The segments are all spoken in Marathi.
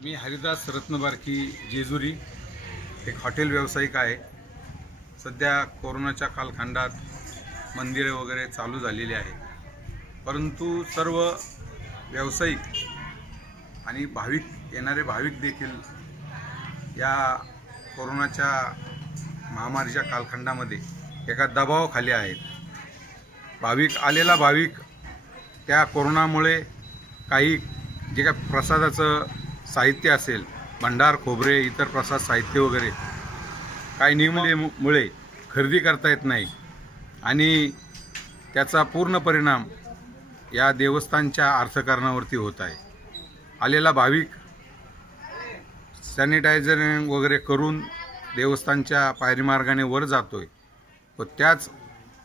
मी हरिदास रत्नबारकी जेजुरी एक हॉटेल व्यावसायिक आहे। सध्या कोरोनाच्या कालखंडात मंदिरे वगैरे चालू झालेली आहे, परंतु सर्व व्यावसायिक आणि येणारे भाविक देखील या कोरोनाच्या महामारीच्या कालखंडामध्ये एका दबावाखाली आहेत। आलेला भाविक त्या कोरोनामुळे काही जे काय प्रसादाचं साहित्य असेल, भंडार खोबरे इतर प्रसाद साहित्य वगैरे काही नियमामुळे खरेदी करता येत नाही आणि त्याचा पूर्ण परिणाम या देवस्थानच्या अर्थकारणावरती होत आहे। आलेला भाविक सॅनिटायझर वगैरे करून देवस्थानच्या पायरीमार्गाने वर जातोय व त्याच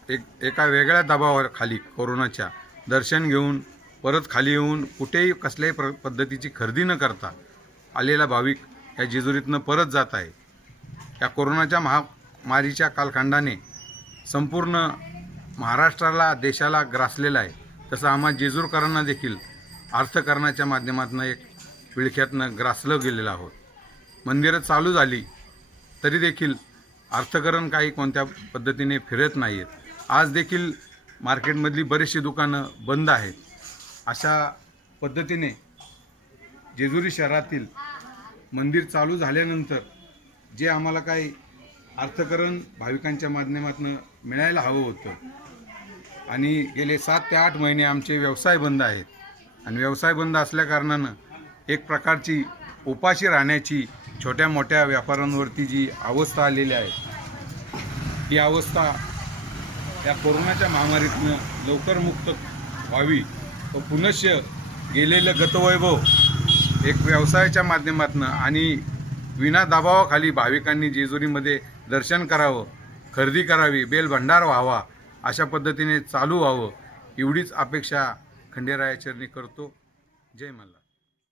एका वेगळ्या दबावाखाली कोरोनाच्या दर्शन घेऊन परत खाली येऊन कुठेही कसल्याही पद्धतीची खरेदी न करता आलेला भाविक या जेजुरीतनं परत जात आहे। या कोरोनाच्या महामारीच्या कालखंडाने संपूर्ण महाराष्ट्राला देशाला ग्रासलेला आहे, तसं आम्हा जेजूरकरांना देखील अर्थकारणाच्या माध्यमातून एक विळख्यातनं ग्रासलं गेलेलं आहोत। मंदिरं चालू झाली तरी देखील अर्थकारण काही कोणत्या पद्धतीने फिरत नाही आहेत। आज देखील मार्केटमधली बरीचशी दुकानं बंद आहेत। अशा पद्धतीने जेजुरी शहरातील मंदिर चालू झाल्यानंतर जे आम्हाला काही अर्थकारण भाविकांच्या माध्यमातून मिळायला हवं होतं आणि गेले 7 ते 8 महिने आमचे व्यवसाय बंद आहेत आणि व्यवसाय बंद असल्याकारणानं एक प्रकारची उपाशी राहण्याची छोट्या मोठ्या व्यापाऱ्यांवरती जी अवस्था आलेली आहे, ही अवस्था या कोरोनाच्या महामारीतनं लवकर मुक्त व्हावी व पुनश्च गेलेलं गतवैभव एक व्यवसायाच्या माध्यमातून आणि विना दबावाखाली भाविकांनी जेजुरीमध्ये दर्शन करावं, खरेदी करावी, बेलभंडार व्हावा, अशा पद्धतीने चालू व्हावं एवढीच अपेक्षा खंडेरायाचरणी करतो। जय मल्हार।